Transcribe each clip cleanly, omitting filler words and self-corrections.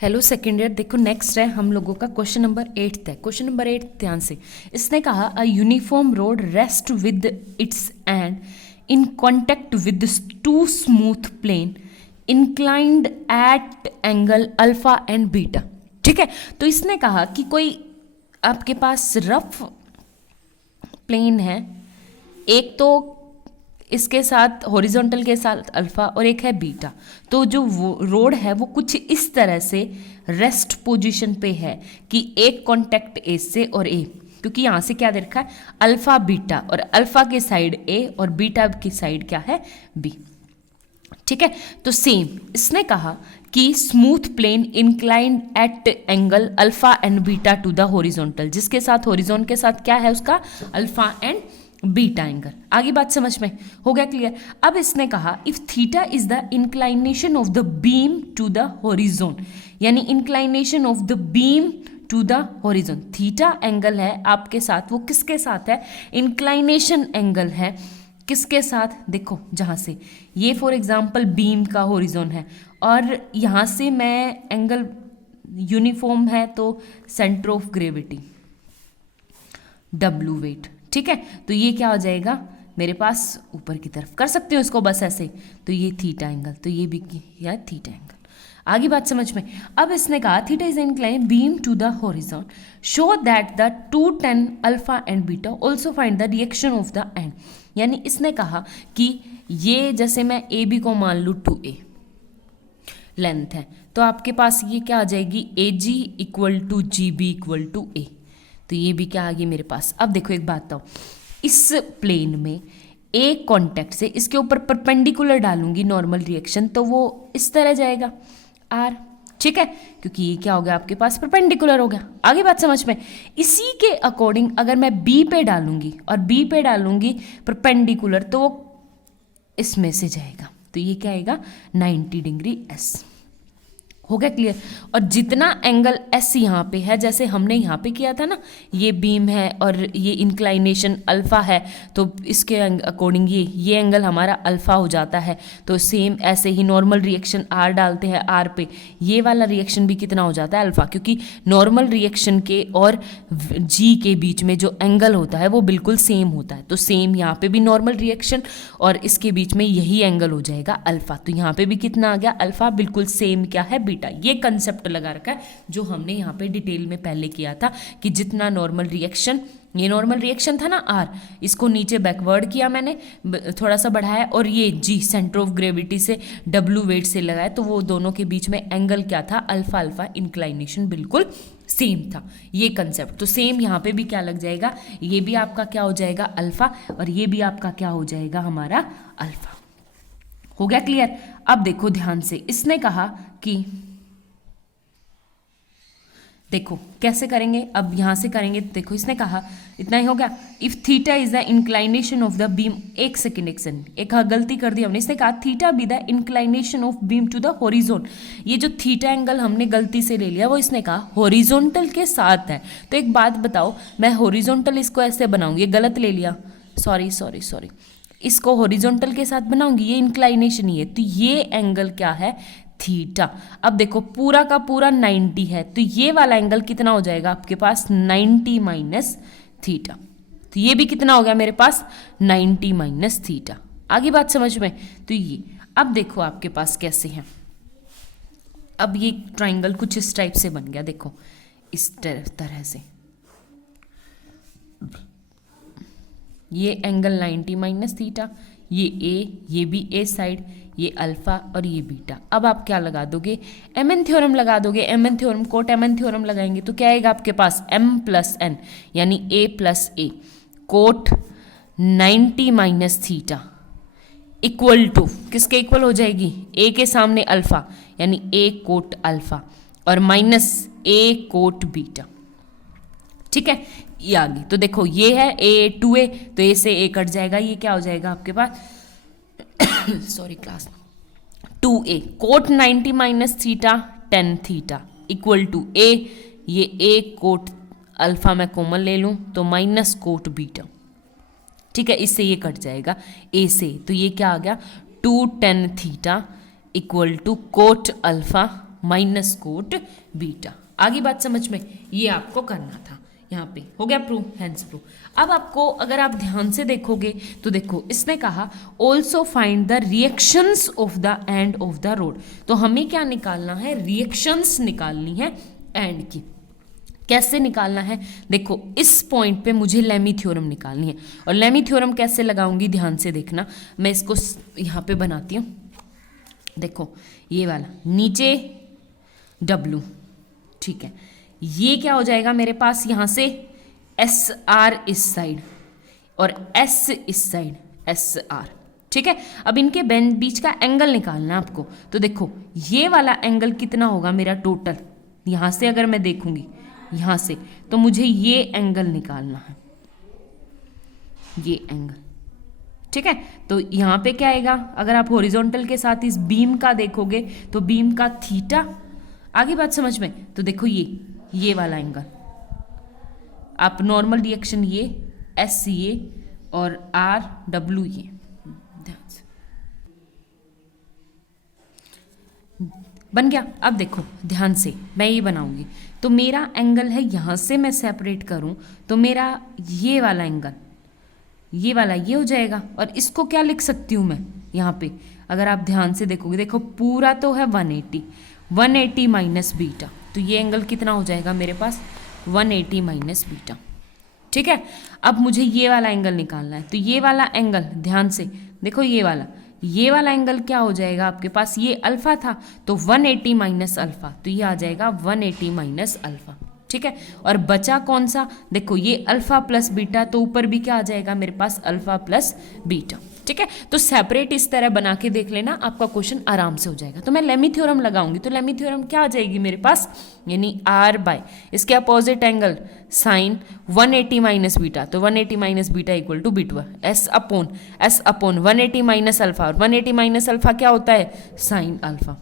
Hello second year. देखो next है हम लोगों का क्वेश्चन नंबर 8 है। क्वेश्चन नंबर 8 ध्यान से, इसने कहा a uniform rod rest with its end in contact with two smooth plane inclined at angle alpha and beta. ठीक है, तो इसने कहा कि कोई आपके पास रफ प्लेन है, एक तो इसके साथ हॉरिजॉन्टल के साथ अल्फा और एक है बीटा। तो जो वो रोड है वो कुछ इस तरह से रेस्ट पोजीशन पे है कि एक कांटेक्ट ए से और ए, क्योंकि यहाँ से क्या दे रखा है अल्फा बीटा, और अल्फा के साइड ए और बीटा की साइड क्या है बी। ठीक है, तो सेम इसने कहा कि smooth plane inclined at angle alpha and beta to the horizontal, जिसके साथ हॉरिजॉन के साथ क्या है उसका अल्फा एंड बीटा एंगल। आगे बात समझ में हो गया क्लियर। अब इसने कहा if theta is the inclination of the beam to the horizon, यानी inclination of the beam to the horizon, theta angle है आपके साथ, वो किसके साथ है इंक्लाइनेशन एंगल है किसके साथ, देखो जहां से ये फॉर एग्जांपल बीम का हॉरिजॉन है और यहां से मैं एंगल यूनिफॉर्म है तो centre of gravity W weight. ठीक है, तो ये क्या हो जाएगा मेरे पास ऊपर की तरफ, कर सकते हो इसको बस ऐसे, तो ये थीटा एंगल, तो ये भी या थीटा एंगल। आगे बात समझ में। अब इसने कहा theta is incline beam to the horizon, show that the two tan alpha and beta also find the reaction of the end. यानी इसने कहा कि ये जैसे मैं ए बी को मान लूँ 2a लेंथ है, तो आपके पास ये क्या आ जाएगी A G equal to G B equal to A, तो ये भी क्या आ गई मेरे पास। अब देखो एक बात बताओ, इस प्लेन में एक कॉन्टेक्ट से इसके ऊपर परपेंडिकुलर डालूंगी नॉर्मल रिएक्शन, तो वो इस तरह जाएगा आर। ठीक है, क्योंकि ये क्या हो गया आपके पास परपेंडिकुलर हो गया। आगे बात समझ में। इसी के अकॉर्डिंग अगर मैं बी पे डालूंगी और बी पे डालूंगी परपेंडिकुलर, तो वो इसमें से जाएगा, तो ये क्या आएगा 90 डिग्री एस। हो गया क्लियर। और जितना एंगल एस यहाँ पे है, जैसे हमने यहाँ पे किया था ना, ये बीम है और ये इंक्लाइनेशन अल्फा है, तो इसके अकॉर्डिंग ये एंगल हमारा अल्फा हो जाता है। तो सेम ऐसे ही नॉर्मल रिएक्शन आर डालते हैं, आर पे ये वाला रिएक्शन भी कितना हो जाता है अल्फा, क्योंकि नॉर्मल रिएक्शन के और जी के बीच में जो एंगल होता है वो बिल्कुल सेम होता है। तो सेम यहाँ पे भी नॉर्मल रिएक्शन और इसके बीच में यही एंगल हो जाएगा अल्फा, तो यहाँ पे भी कितना आ गया अल्फा, बिल्कुल सेम क्या है बीटा। ये कंसेप्ट लगा रखा है जो हमने यहाँ पे डिटेल में पहले किया था कि जितना नॉर्मल रिएक्शन, ये नॉर्मल रिएक्शन था ना आर, इसको नीचे बैकवर्ड किया मैंने, थोड़ा सा बढ़ाया, और ये जी सेंटर ऑफ ग्रेविटी से डब्ल्यू वेट से लगाया, तो वो दोनों के बीच में एंगल क्या था अल्फा अल्फा, इंक्लाइनेशन बिल्कुल सेम था। ये कंसेप्ट तो सेम यहाँ पे भी क्या लग जाएगा, ये भी आपका क्या हो जाएगा अल्फा और ये भी आपका क्या हो जाएगा हमारा अल्फा। हो गया क्लियर। अब देखो ध्यान से, इसने कहा कि देखो कैसे करेंगे, अब यहां से करेंगे। देखो इसने कहा इतना ही हो गया, if theta is the inclination of the beam, एक सेकेंड एक गलती कर दी हमने, इसने कहा theta be the inclination of beam to the horizon. ये जो थीटा एंगल हमने गलती से ले लिया वो इसने कहा हॉरिजॉन्टल के साथ है। तो एक बात बताओ, मैं हॉरिजॉन्टल इसको ऐसे बनाऊंगी, ये गलत ले लिया, सॉरी, इसको हॉरिजॉन्टल के साथ बनाऊंगी, ये इंक्लाइनेशन ही है, तो ये एंगल क्या है थीटा। अब देखो पूरा का पूरा 90 है, तो ये वाला एंगल कितना हो जाएगा आपके पास 90 माइनस थीटा, तो ये भी कितना हो गया मेरे पास 90 माइनस थीटा। आगे बात समझ में। तो ये अब देखो आपके पास कैसे है, अब ये ट्राइंगल कुछ इस टाइप से बन गया, देखो इस तरह से, ये एंगल 90 माइनस थीटा, ये ए, ये भी ए साइड, ये अल्फा और ये बीटा। अब आप क्या लगा दोगे एम एन थ्योरम लगा दोगे, M N theorem cot M N theorem लगाएंगे तो क्या आएगा आपके पास एम प्लस एन, यानी A plus A cot 90 minus theta equal to किसके इक्वल हो जाएगी, ए के सामने अल्फा यानी ए कोट अल्फा और माइनस ए कोट बीटा। ठीक है, ये आ गई। तो देखो ये है ए 2a, तो ए से ए कट जाएगा, ये क्या हो जाएगा आपके पास sorry class 2a cot 90 minus theta 10 theta equal to A, ये ए कोट अल्फा मैं कॉमन ले लूँ तो माइनस कोट बीटा। ठीक है, इससे ये कट जाएगा ए से, तो ये क्या आ गया 2 10 theta equal to cot alpha minus cot beta. आगे बात समझ में, ये आपको करना था। यहाँ पे हो गया प्रूव, हैंस प्रूव। अब आपको अगर आप ध्यान से देखोगे तो देखो इसने कहा also find the reactions of the end of the road. तो हमें क्या निकालना है, रिएक्शंस निकालनी है एंड की। कैसे निकालना है, देखो इस पॉइंट पे मुझे लेमी थ्योरम निकालनी है। और लेमी थ्योरम कैसे लगाऊंगी, ध्यान से देखना। मैं इसको यहाँ पे बनाती हूँ। देखो ये वाला नीचे W, ठीक है, ये क्या हो जाएगा मेरे पास, यहाँ से SR इस साइड और S इस साइड, SR, ठीक है। अब इनके बीच का एंगल निकालना है आपको। तो देखो ये वाला एंगल कितना होगा मेरा टोटल, यहाँ से अगर मैं देखूंगी यहाँ से, तो मुझे ये एंगल निकालना है, ये एंगल, ठीक है। तो यहाँ पे क्या आएगा, अगर आप हॉरिजॉन्टल के साथ इस बीम का देखोगे तो बीम का थीटा। आगे बात समझ में, तो देखो ये वाला एंगल, आप नॉर्मल रिएक्शन ये S ये और R W ये, ध्यान से बन गया। अब देखो ध्यान से, मैं ये बनाऊंगी तो मेरा एंगल है, यहाँ से मैं सेपरेट करूं तो मेरा ये वाला एंगल, ये वाला ये हो जाएगा। और इसको क्या लिख सकती हूँ मैं, यहाँ पे अगर आप ध्यान से देखोगे, देखो पूरा तो है 180 माइनस बीटा, तो ये एंगल कितना हो जाएगा मेरे पास 180 माइनस बीटा, ठीक है। अब मुझे ये वाला एंगल निकालना है, तो ये वाला एंगल ध्यान से देखो, ये वाला एंगल क्या हो जाएगा आपके पास, ये अल्फा था तो 180 माइनस अल्फा, तो ये आ जाएगा 180 माइनस अल्फा, ठीक है। और बचा कौन सा, देखो ये अल्फा प्लस बीटा, तो ऊपर भी क्या आ जाएगा मेरे पास अल्फा प्लस बीटा, ठीक है। तो सेपरेट इस तरह बना के देख लेना, आपका क्वेश्चन आराम से हो जाएगा। तो मैं लेमी थ्योरम लगाऊंगी, तो लेमी थ्योरम क्या आ जाएगी मेरे पास, यानी R बाय इसके opposite angle sine 180 minus beta, तो 180 minus beta equal to beta S upon 180 minus alpha, और 180 माइनस अल्फा क्या होता है साइन अल्फा,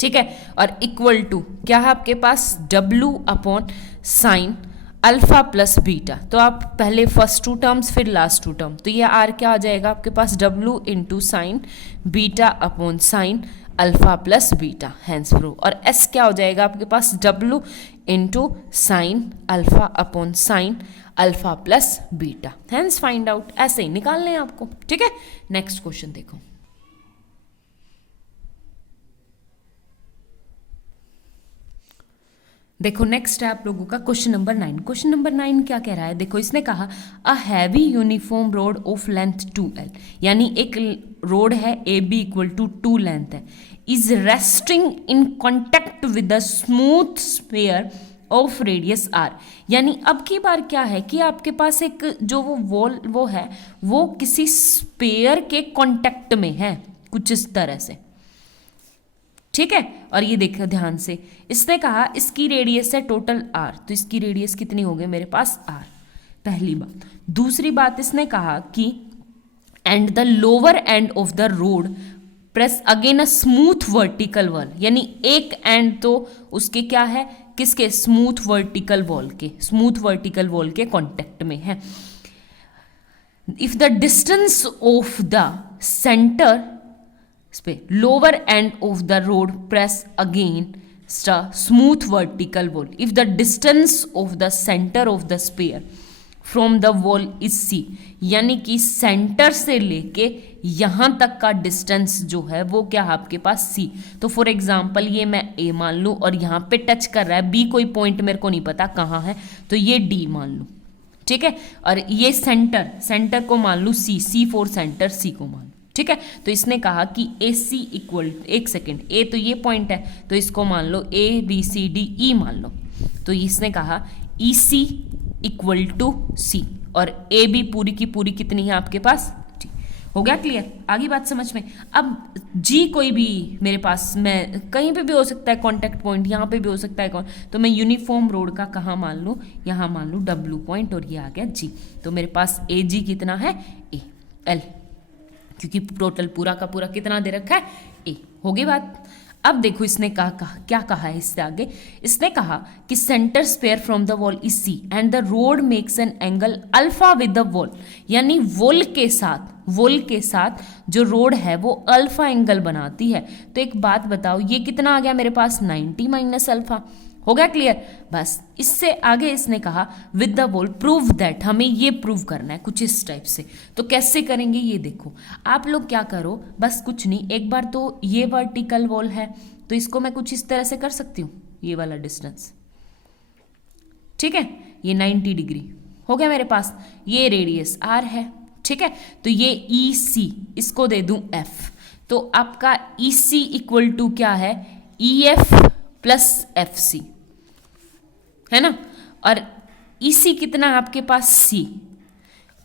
ठीक है। और इक्वल टू क्या है आपके पास W upon sine alpha plus beta. तो आप पहले फर्स्ट टू टर्म्स फिर लास्ट टू टर्म, तो ये R क्या आ जाएगा आपके पास W into sine beta upon sine alpha plus beta, hence prove. और S क्या हो जाएगा आपके पास W into sine alpha upon sine alpha plus beta, hence find out. ऐसे ही निकालने हैं आपको, ठीक है। नेक्स्ट क्वेश्चन देखो, देखो नेक्स्ट है आप लोगों का क्वेश्चन नंबर 9। क्वेश्चन नंबर 9 क्या कह रहा है, देखो इसने कहा a heavy uniform road of length 2L, यानी एक रोड है AB इक्वल टू 2 लेंथ है, is resting in contact with the smooth sphere of radius R। यानी अब की बार क्या है कि आपके पास एक जो वो है वो किसी स्फीयर के कॉन्टेक्ट में है, कुछ इस तरह से, ठीक है। और ये देखो ध्यान से, इसने कहा इसकी रेडियस है टोटल R, तो इसकी रेडियस कितनी हो गई मेरे पास R, पहली बात। दूसरी बात इसने कहा कि and the lower end of the road press again a smooth vertical wall, यानी एक एंड तो उसके क्या है, किसके, स्मूथ वर्टिकल वॉल के कॉन्टेक्ट में है। If the distance of the centre lower end of the road press again smooth vertical wall, if the distance of the centre of the sphere from the wall is C, यानी कि centre से लेके यहां तक का distance जो है वो क्या है आपके पास C। तो फॉर एग्जाम्पल ये मैं A मान लूं और यहां पे टच कर रहा है B, कोई पॉइंट मेरे को नहीं पता कहां है, तो ये D मान लूं, ठीक है। और ये सेंटर को मान लूं C फॉर सेंटर C को मान लूं, ठीक है। तो इसने कहा कि AC इक्वल, एक सेकेंड, A तो ये पॉइंट है तो इसको मान लो ABCDE मान लो, तो इसने कहा EC इक्वल टू C और AB पूरी की पूरी कितनी है आपके पास, ठीक हो गया क्लियर। आगे बात समझ में। अब G कोई भी मेरे पास, मैं कहीं पे भी हो सकता है कॉन्टेक्ट पॉइंट, यहाँ पे भी हो सकता है तो मैं यूनिफॉर्म रोड का कहाँ मान लूँ, यहाँ मान लूँ W पॉइंट, और ये आ गया G। तो मेरे पास AG कितना है L, क्योंकि टोटल पूरा का पूरा कितना दे रखा है A, हो गई बात। अब देखो इसने क्या कहा है इससे आगे, इसने कहा कि centre sphere from the wall is C and the rod makes an angle alpha with the wall, यानी वॉल के साथ वोल के साथ जो रोड है वो अल्फा एंगल बनाती है। तो एक बात बताओ, ये कितना आ गया मेरे पास 90 माइनस अल्फा। हो गया क्लियर? बस इससे आगे इसने कहा with the wall prove that, हमें ये प्रूव करना है कुछ इस टाइप से। तो कैसे करेंगे ये देखो, आप लोग क्या करो, बस कुछ नहीं, एक बार तो ये वर्टिकल वॉल है तो इसको मैं कुछ इस तरह से कर सकती हूँ, ये वाला डिस्टेंस, ठीक है, ये 90 डिग्री हो गया मेरे पास, ये रेडियस r है, ठीक है। तो ये EC इसको दे दूं F, तो आपका EC इक्वल टू क्या है, EF प्लस FC है ना, और EC कितना है आपके पास C,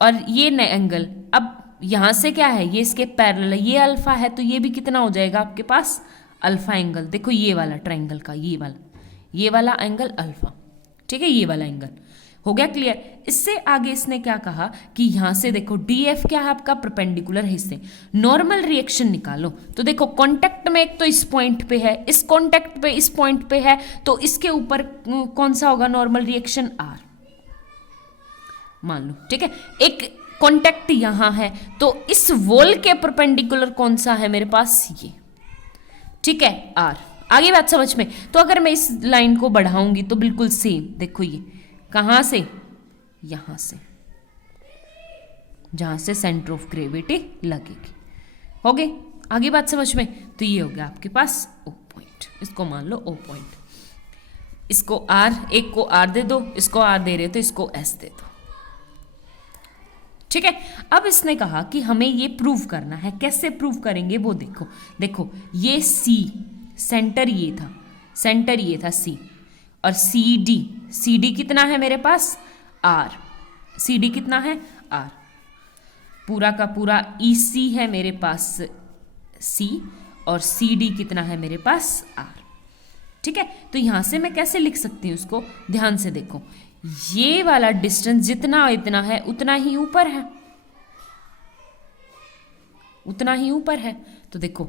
और ये न एंगल अब यहाँ से क्या है, ये इसके पैरेलल है, ये अल्फा है तो ये भी कितना हो जाएगा आपके पास अल्फा एंगल। देखो ये वाला ट्रायंगल का ये वाला एंगल अल्फा, ठीक है, ये वाला एंगल हो गया क्लियर। इससे आगे इसने क्या कहा कि यहां से देखो DF क्या है आपका परपेंडिकुलर है इससे, नॉर्मल रिएक्शन निकालो। तो देखो कांटेक्ट में एक तो इस पॉइंट पे है, इस कांटेक्ट पे इस पॉइंट पे है, तो इसके ऊपर कौन सा होगा नॉर्मल रिएक्शन R मान लो, ठीक है। एक कांटेक्ट यहां है तो इस वॉल के परपेंडिकुलर कौन सा है मेरे पास, ये, ठीक है, R। आगे बात समझ में? तो अगर मैं इस लाइन को बढ़ाऊंगी तो बिल्कुल सेम, देखो ये कहां से, यहां से, जहां से सेंटर ऑफ ग्रेविटी लगेगी। हो गई आगे बात समझ में? तो ये हो गया आपके पास O पॉइंट, इसको मान लो O पॉइंट, इसको R, एक को R दे दो, इसको R दे रहे तो इसको S दे दो, ठीक है। अब इसने कहा कि हमें ये प्रूव करना है, कैसे प्रूव करेंगे वो देखो। देखो ये C सेंटर ये था C, और CD कितना है मेरे पास R, CD कितना है R, पूरा का पूरा EC है मेरे पास C, और CD कितना है मेरे पास R, ठीक है। तो यहां से मैं कैसे लिख सकती हूँ उसको, ध्यान से देखो, ये वाला डिस्टेंस जितना इतना है उतना ही ऊपर है, उतना ही ऊपर है। तो देखो,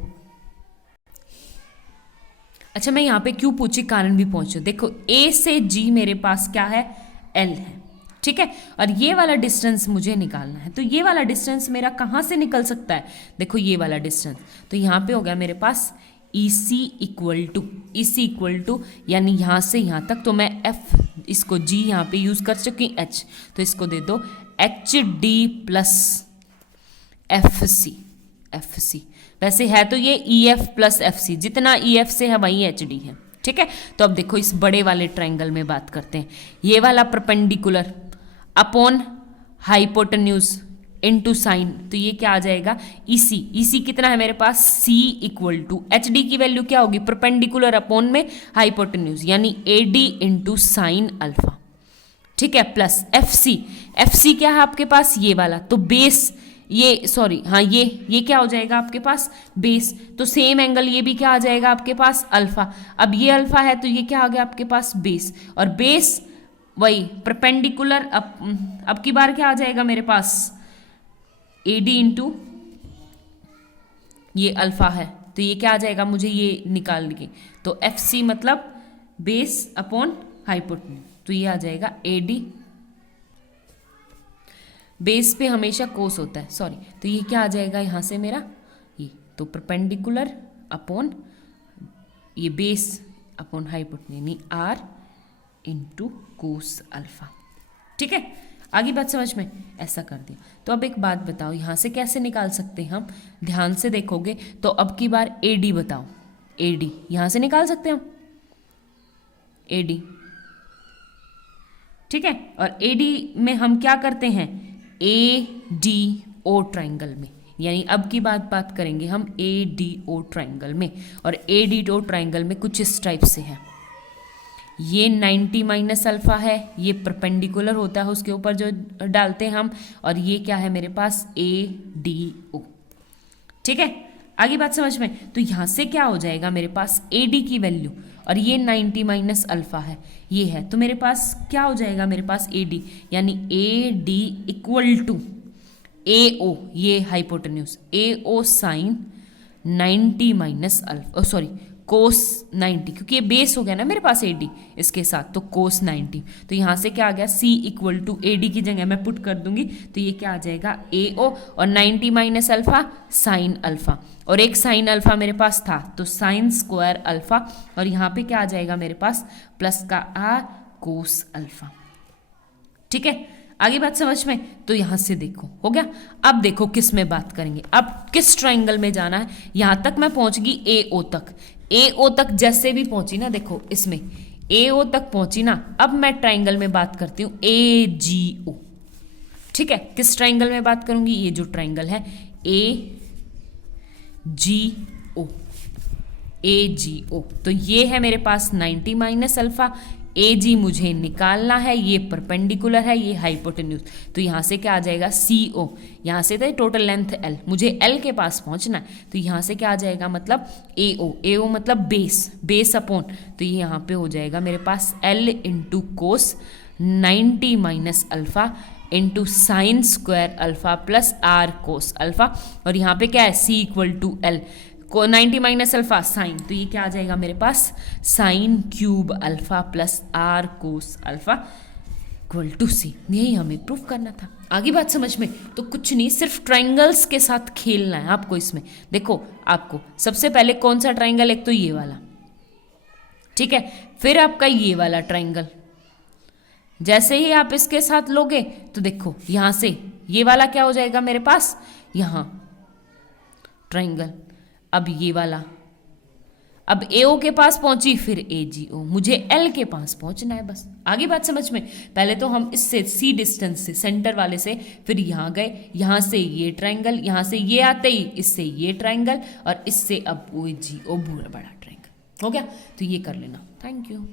अच्छा मैं यहाँ पे क्यों पूछी, कारण भी पहुंचो। देखो A से G मेरे पास क्या है, L है, ठीक है, और ये वाला डिस्टेंस मुझे निकालना है। तो ये वाला डिस्टेंस मेरा कहाँ से निकल सकता है, देखो ये वाला डिस्टेंस, तो यहाँ पे हो गया मेरे पास EC इक्वल टू यानी यहाँ से यहाँ तक, तो मैं F इसको G यहाँ पे यूज़ कर चुकी H, तो इसको दे दो HD प्लस FC, वैसे है तो ये EF प्लस FC, जितना EF से है वही HD है, ठीक है। तो अब देखो इस बड़े वाले ट्रायंगल में बात करते हैं, ये वाला perpendicular upon hypotenuse into sine, तो ये क्या आ जाएगा EC कितना है मेरे पास C इक्वल टू HD की वैल्यू क्या होगी, परपेंडिकुलर अपॉन में हाइपोटेन्यूज यानी AD इंटू साइन अल्फा, ठीक है, प्लस FC क्या है आपके पास ये वाला, तो बेस ये सॉरी हाँ ये क्या हो जाएगा आपके पास बेस, तो सेम एंगल ये भी क्या आ जाएगा आपके पास अल्फा। अब ये अल्फा है तो ये क्या आ गया आपके पास बेस, और बेस वही परपेंडिकुलर, अब की बार क्या आ जाएगा मेरे पास AD इंटू ये अल्फा है, तो ये क्या आ जाएगा मुझे ये निकाल लीजिए, तो FC मतलब बेस अपॉन हाइपोटेन्यूज, तो ये आ जाएगा AD, बेस पे हमेशा कोस होता है सॉरी, तो ये क्या आ जाएगा यहाँ से मेरा ये, तो परपेंडिकुलर अपॉन ये बेस अपॉन हाइपोटेन्यूज यानी R इंटू कोस अल्फा, ठीक है। आगे बात समझ में? ऐसा कर दिया। तो अब एक बात बताओ, यहाँ से कैसे निकाल सकते हैं हम, ध्यान से देखोगे तो अब की बार AD बताओ, AD यहाँ से निकाल सकते हैं हम AD, ठीक है, और AD में हम क्या करते हैं ADO ट्रायंगल में, यानी अब की बात करेंगे हम ADO ट्रायंगल में, और ADO ट्रायंगल में कुछ इस टाइप से है, ये 90 माइनस अल्फा है, ये परपेंडिकुलर होता है उसके ऊपर जो डालते हैं हम, और ये क्या है मेरे पास ADO, ठीक है। आगे बात समझ में? तो यहाँ से क्या हो जाएगा मेरे पास AD की वैल्यू, और ये 90 माइनस अल्फा है ये है, तो मेरे पास क्या हो जाएगा मेरे पास AD यानी AD इक्वल टू AO, ये hypotenuse AO sine 90 minus alpha sorry cos 90, क्योंकि ये बेस हो गया ना मेरे पास AD इसके साथ, तो कोस 90। तो यहाँ से क्या आ गया, C इक्वल टू AD की जगह मैं पुट कर दूंगी, तो ये क्या आ जाएगा AO, और 90 माइनस अल्फा साइन अल्फा, और एक साइन अल्फा मेरे पास था तो साइन स्क्वायर अल्फा, और यहाँ पे क्या आ जाएगा मेरे पास प्लस का R कोस अल्फा। ठीक है, आगे बात समझ में? तो यहां से देखो हो गया। अब देखो किस में बात करेंगे, अब किस ट्रायंगल में जाना है। यहां तक मैं पहुंच गई AO तक, AO तक जैसे भी पहुंची ना, देखो इसमें AO तक पहुंची ना, अब मैं ट्रायंगल में बात करती हूं AGO। ठीक है, किस ट्रायंगल में बात करूंगी, ये जो ट्रायंगल है AGO, AGO। तो ये है मेरे पास 90 माइनस अल्फा, AG मुझे निकालना है, ये परपेंडिकुलर है, ये हाइपोटेन्यूज, तो यहाँ से क्या आ जाएगा CO, यहाँ से तो टोटल लेंथ L, मुझे L के पास पहुँचना है, तो यहाँ से क्या आ जाएगा मतलब AO, AO मतलब बेस अपॉन, तो ये यहाँ पे हो जाएगा मेरे पास L into cos 90 minus alpha into sine square alpha plus R cos alpha, और यहाँ पे क्या है C इक्वल टू L को 90 माइनस अल्फा साइन, तो ये क्या आ जाएगा मेरे पास sine cube alpha plus R cos alpha equal to C। यही हमें प्रूफ करना था। आगे बात समझ में? तो कुछ नहीं, सिर्फ ट्रायंगल्स के साथ खेलना है आपको इसमें। देखो आपको सबसे पहले कौन सा ट्रायंगल, एक तो ये वाला, ठीक है, फिर आपका ये वाला ट्रायंगल, जैसे ही आप इसके साथ लोगे तो देखो यहां से ये वाला क्या हो जाएगा मेरे पास, यहां ट्रायंगल, अब ये वाला, अब AO के पास पहुंची, फिर AGO, मुझे L के पास पहुंचना है बस। आगे बात समझ में? पहले तो हम इससे C डिस्टेंस से, सेंटर वाले से, फिर यहाँ गए, यहाँ से ये ट्रायंगल, यहाँ से ये आते ही इससे ये ट्रायंगल, और इससे अब AGO बड़ा ट्रायंगल हो गया। तो ये कर लेना। Thank you.